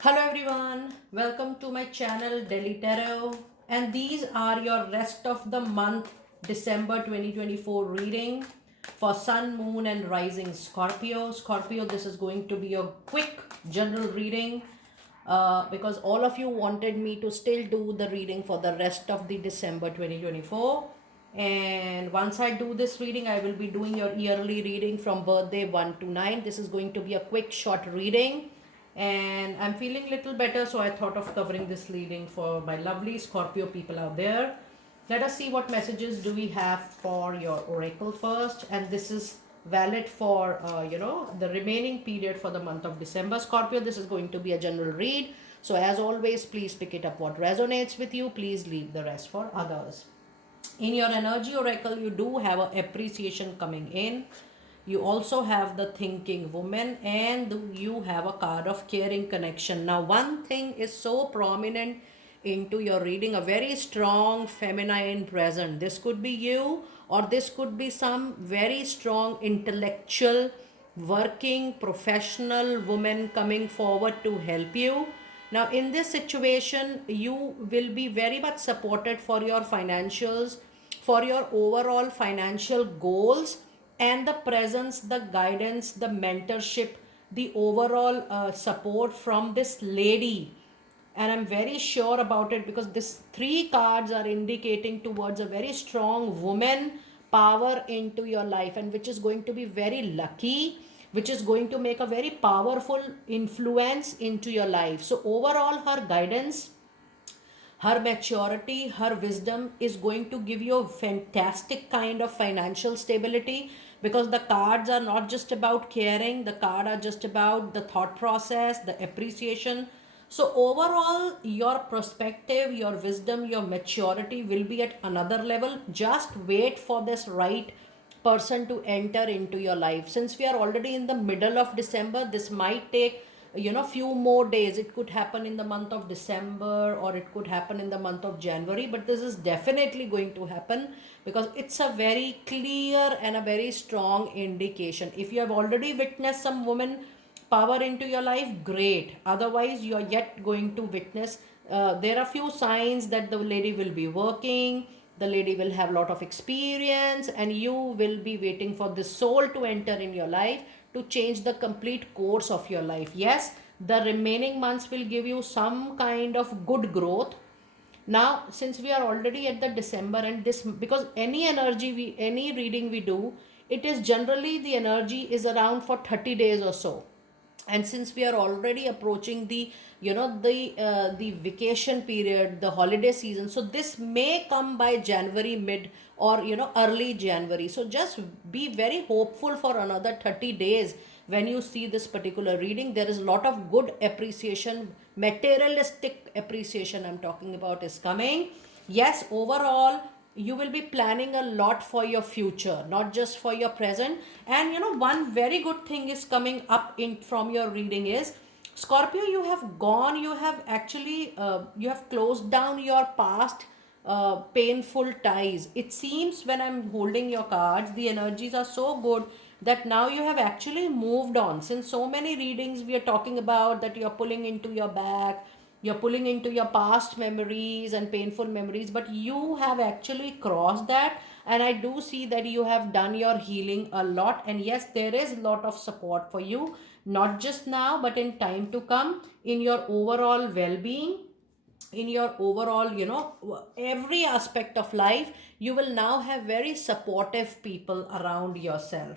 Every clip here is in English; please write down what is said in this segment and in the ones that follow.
Hello everyone, welcome to my channel Delhi Tarot, and these are your rest of the month December 2024 reading for Sun, Moon and Rising Scorpio. Scorpio, this is going to be a quick general reading because all of you wanted me to still do the reading for the rest of the December 2024. And once I do this reading, I will be doing your yearly reading from birthday 1 to 9. This is going to be a quick short reading, and I'm feeling a little better, so I thought of covering this reading for my lovely Scorpio people out there. Let us see what messages do we have for your oracle first, and this is valid for the remaining period for the month of December. Scorpio, this is going to be a general read, so as always, please pick it up what resonates with you. Please leave the rest for others. In your energy oracle, you do have an appreciation coming in. You also have the thinking woman, and you have a card of caring connection. Now one thing is so prominent into your reading, a very strong feminine present. This could be you, or this could be some very strong intellectual working professional woman coming forward to help you. Now in this situation, you will be very much supported for your financials, for your overall financial goals, and the presence, the guidance, the mentorship, the overall support from this lady. And I'm very sure about it because these three cards are indicating towards a very strong woman power into your life, and which is going to be very lucky, which is going to make a very powerful influence into your life. So overall, her guidance, her maturity, her wisdom is going to give you a fantastic kind of financial stability, because the cards are not just about caring, the card are just about the thought process, the appreciation. So overall, your perspective, your wisdom, your maturity will be at another level. Just wait for this right person to enter into your life. Since we are already in the middle of December, this might take few more days. It could happen in the month of December, or it could happen in the month of January, but this is definitely going to happen because it's a very clear and a very strong indication. If you have already witnessed some woman power into your life, great. Otherwise, you are yet going to witness. There are few signs that the lady will be working, the lady will have a lot of experience, and you will be waiting for the soul to enter in your life to change the complete course of your life. Yes, the remaining months will give you some kind of good growth. Now since we are already at the December, and this, because any energy we, any reading we do, it is generally the energy is around for 30 days or so. And since we are already approaching the the vacation period, the holiday season, so this may come by January mid, or early January. So just be very hopeful for another 30 days. When you see this particular reading, there is a lot of good appreciation, materialistic appreciation I'm talking about, is coming. Yes, overall you will be planning a lot for your future, not just for your present. And one very good thing is coming up in from your reading is, Scorpio, you have gone, you have actually you have closed down your past painful ties. It seems when I'm holding your cards, the energies are so good that now you have actually moved on. Since so many readings we are talking about that you're pulling into your back, you're pulling into your past memories and painful memories, but you have actually crossed that. And I do see that you have done your healing a lot, and yes, there is a lot of support for you, not just now but in time to come, in your overall well-being, in your overall every aspect of life. You will now have very supportive people around yourself.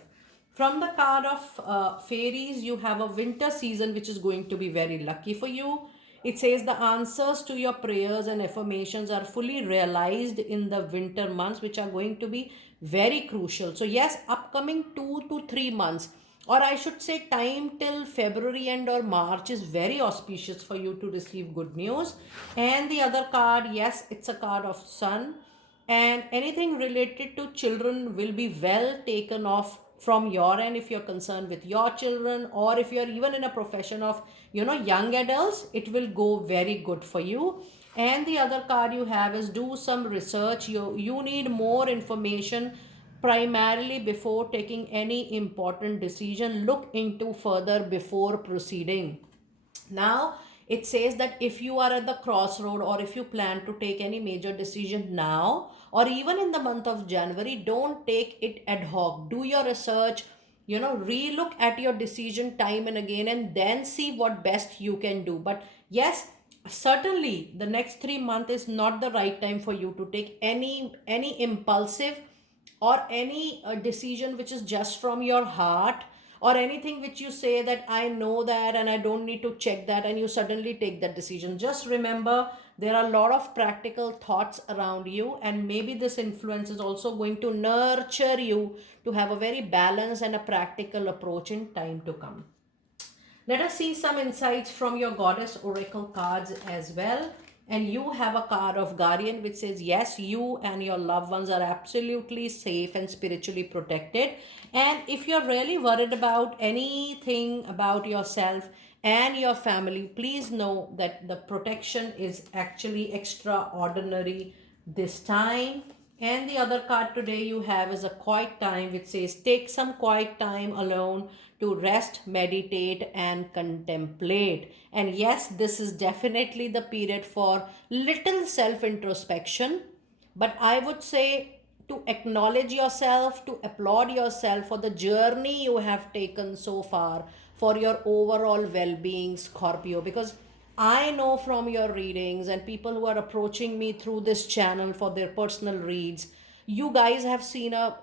From the card of fairies, you have a winter season which is going to be very lucky for you. It says the answers to your prayers and affirmations are fully realized in the winter months, which are going to be very crucial. So yes, upcoming 2 to 3 months, or I should say time till February end or March, is very auspicious for you to receive good news. And the other card, yes, it's a card of sun, and anything related to children will be well taken off from your end if you're concerned with your children, or if you're even in a profession of young adults, it will go very good for you. And the other card you have is do some research. You need more information primarily before taking any important decision. Look into further before proceeding. Now It says that if you are at the crossroad or if you plan to take any major decision now or even in the month of January, don't take it ad hoc. Do your research, relook at your decision time and again, and then see what best you can do. But yes, certainly the next 3 months is not the right time for you to take any impulsive or any decision which is just from your heart, or anything which you say that I know that and I don't need to check that, and you suddenly take that decision. Just remember, there are a lot of practical thoughts around you, and maybe this influence is also going to nurture you to have a very balanced and a practical approach in time to come. Let us see some insights from your goddess oracle cards as well. And you have a card of guardian which says, yes, you and your loved ones are absolutely safe and spiritually protected. And if you're really worried about anything about yourself and your family, please know that the protection is actually extraordinary this time. And the other card today you have is a quiet time, which says take some quiet time alone to rest, meditate, and contemplate. And yes, this is definitely the period for little self introspection. But I would say to acknowledge yourself, to applaud yourself for the journey you have taken so far for your overall well being, Scorpio. Because I know from your readings and people who are approaching me through this channel for their personal reads, you guys have seen a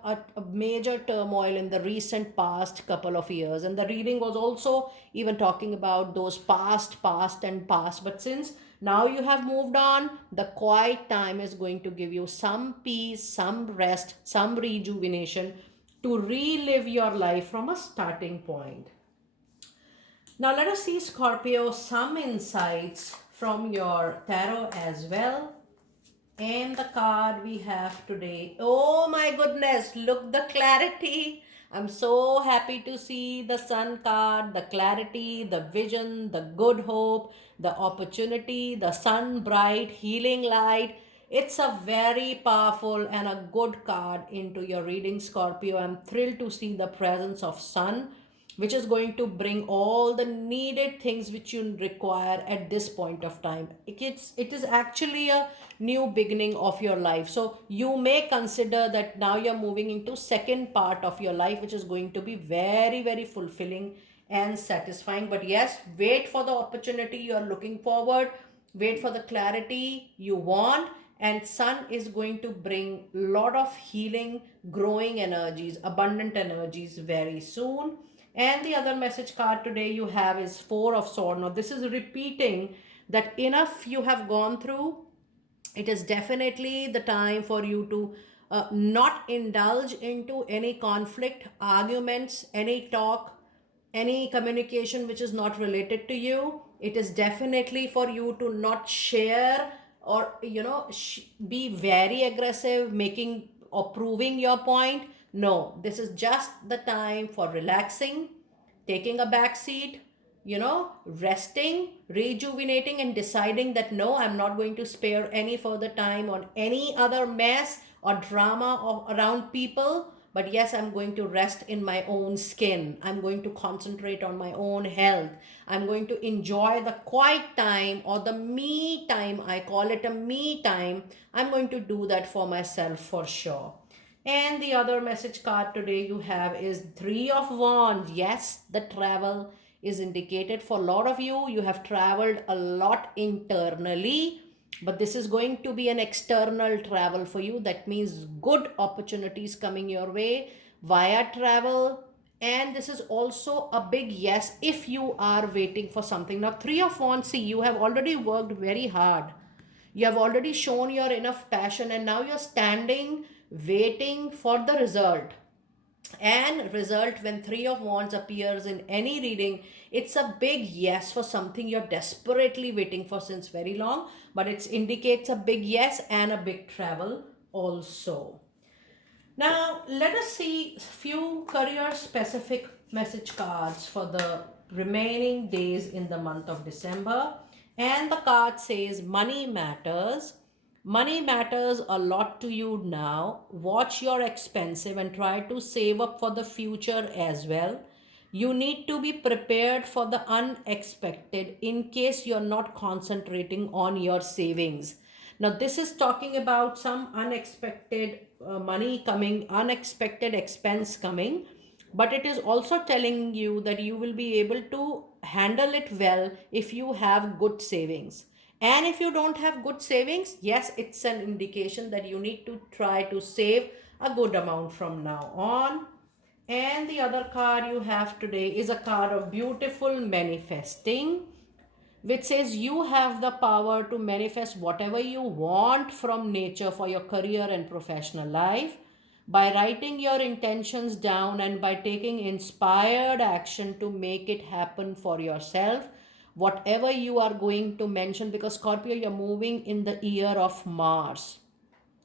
major turmoil in the recent past couple of years. And the reading was also even talking about those past, and past. But since now you have moved on, the quiet time is going to give you some peace, some rest, some rejuvenation to relive your life from a starting point. Now let us see, Scorpio, some insights from your tarot as well. And the card we have today, oh my goodness, look the clarity. I'm so happy to see the sun card, the clarity, the vision, the good hope, the opportunity, the sun bright, healing light. It's a very powerful and a good card into your reading, Scorpio. I'm thrilled to see the presence of sun, which is going to bring all the needed things which you require at this point of time. It is actually a new beginning of your life. So you may consider that now you're moving into second part of your life, which is going to be very, very fulfilling and satisfying. But yes, wait for the opportunity you are looking forward, wait for the clarity you want, and sun is going to bring a lot of healing, growing energies, abundant energies very soon. And the other message card today you have is Four of Swords. Now, this is repeating that enough you have gone through. It is definitely the time for you to not indulge into any conflict, arguments, any talk, any communication which is not related to you. It is definitely for you to not share or be very aggressive, making or proving your point. No, this is just the time for relaxing, taking a back seat, resting, rejuvenating, and deciding that no, I'm not going to spare any further time on any other mess or drama around people. But yes, I'm going to rest in my own skin. I'm going to concentrate on my own health. I'm going to enjoy the quiet time or the me time. I call it a me time. I'm going to do that for myself for sure. And the other message card today you have is Three of Wands. Yes, the travel is indicated for a lot of you. You have traveled a lot internally, but this is going to be an external travel for you. That means good opportunities coming your way via travel. And this is also a big yes if you are waiting for something. Now, Three of Wands, see, you have already worked very hard. You have already shown your enough passion, and now you're standing waiting for the result. And result, when Three of Wands appears in any reading, it's a big yes for something you're desperately waiting for since very long, but it indicates a big yes and a big travel also. Now let us see few career specific message cards for the remaining days in the month of December. And the card says money matters. Money matters a lot to you now. Watch your expensive and try to save up for the future as well. You need to be prepared for the unexpected in case you're not concentrating on your savings. Now, this is talking about some unexpected money coming, unexpected expense coming, but it is also telling you that you will be able to handle it well if you have good savings. And if you don't have good savings, yes, it's an indication that you need to try to save a good amount from now on. And the other card you have today is a card of beautiful manifesting, which says you have the power to manifest whatever you want from nature for your career and professional life by writing your intentions down and by taking inspired action to make it happen for yourself. Whatever you are going to mention, because Scorpio, you're moving in the year of Mars.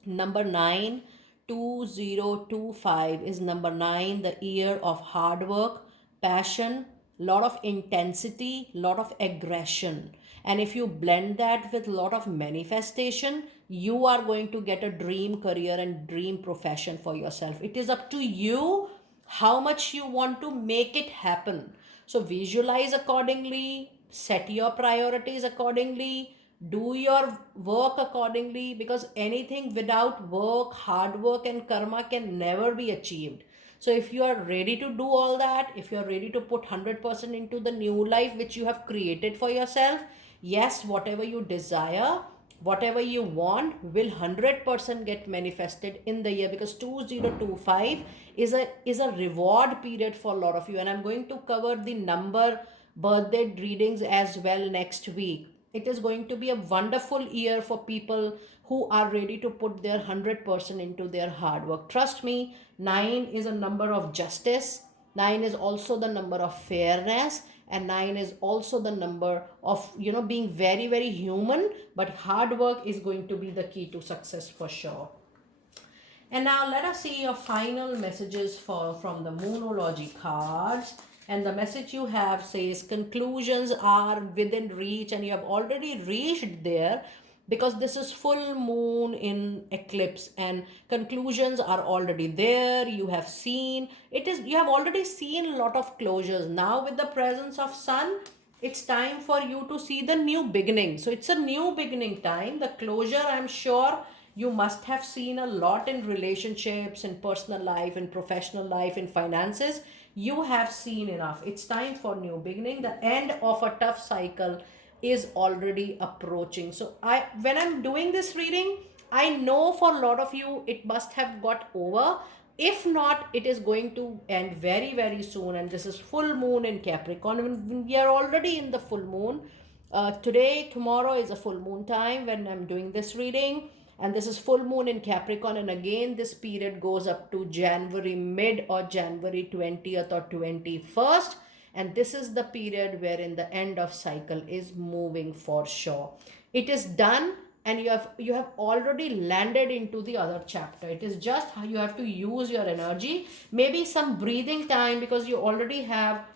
Number 9, 2025 is number 9, the year of hard work, passion, lot of intensity, lot of aggression. And if you blend that with lot of manifestation, you are going to get a dream career and dream profession for yourself. It is up to you how much you want to make it happen. So visualize accordingly, set your priorities accordingly, do your work accordingly, because anything without work, hard work, and karma can never be achieved. So if you are ready to do all that, if you are ready to put 100% into the new life which you have created for yourself, yes, whatever you desire, whatever you want will 100% get manifested in the year, because 2025 is a reward period for a lot of you, and I'm going to cover the number birthday readings as well next week. It is going to be a wonderful year for people who are ready to put their 100% into their hard work. Trust me, 9 is a number of justice, 9 is also the number of fairness, and 9 is also the number of being very very human. But hard work is going to be the key to success for sure. And now let us see your final messages from the Moonology cards. And the message you have says conclusions are within reach, and you have already reached there, because this is full moon in eclipse and conclusions are already there. You have seen it is, you have already seen a lot of closures. Now with the presence of sun, it's time for you to see the new beginning. So it's a new beginning time. The closure, I'm sure you must have seen a lot in relationships, in personal life, in professional life, in finances. You have seen enough. It's time for new beginning. The end of a tough cycle is already approaching. So when I'm doing this reading, I know for a lot of you it must have got over. If not, it is going to end very very soon. And this is full moon in Capricorn. We are already in the full moon. Today, tomorrow is a full moon time when I'm doing this reading, and this is full moon in Capricorn. And again, this period goes up to January mid or January 20th or 21st. And this is the period wherein the end of cycle is moving for sure. It is done, and you have already landed into the other chapter. It is just how you have to use your energy, maybe some breathing time, because you already have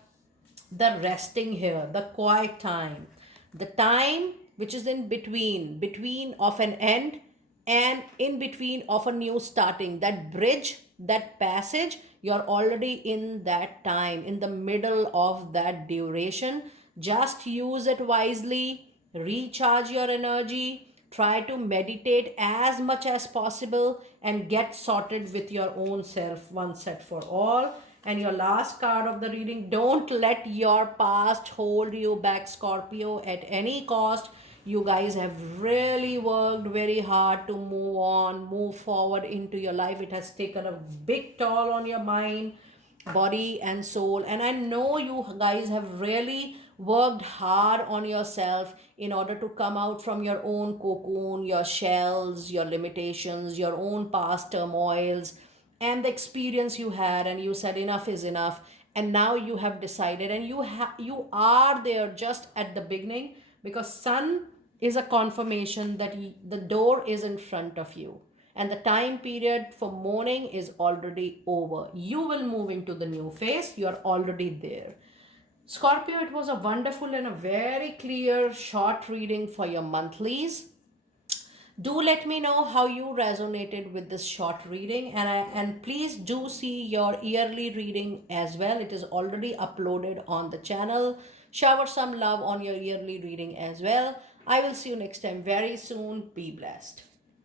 the resting here, the quiet time, the time which is in between of an end and in between of a new starting, that bridge, that passage, you're already in that time, in the middle of that duration. Just use it wisely, recharge your energy, try to meditate as much as possible, and get sorted with your own self once and for all. And your last card of the reading, don't let your past hold you back, Scorpio, at any cost. You guys have really worked very hard to move on, move forward into your life. It has taken a big toll on your mind, body, and soul. And I know you guys have really worked hard on yourself in order to come out from your own cocoon, your shells, your limitations, your own past turmoils, and the experience you had. And you said enough is enough. And now you have decided, and you are there just at the beginning, because sun is a confirmation that the door is in front of you, and the time period for mourning is already over. You will move into the new phase. You are already there. Scorpio, it was a wonderful and a very clear short reading for your monthlies. Do let me know how you resonated with this short reading, and please do see your yearly reading as well. It is already uploaded on the channel. Shower some love on your yearly reading as well. I will see you next time very soon. Be blessed.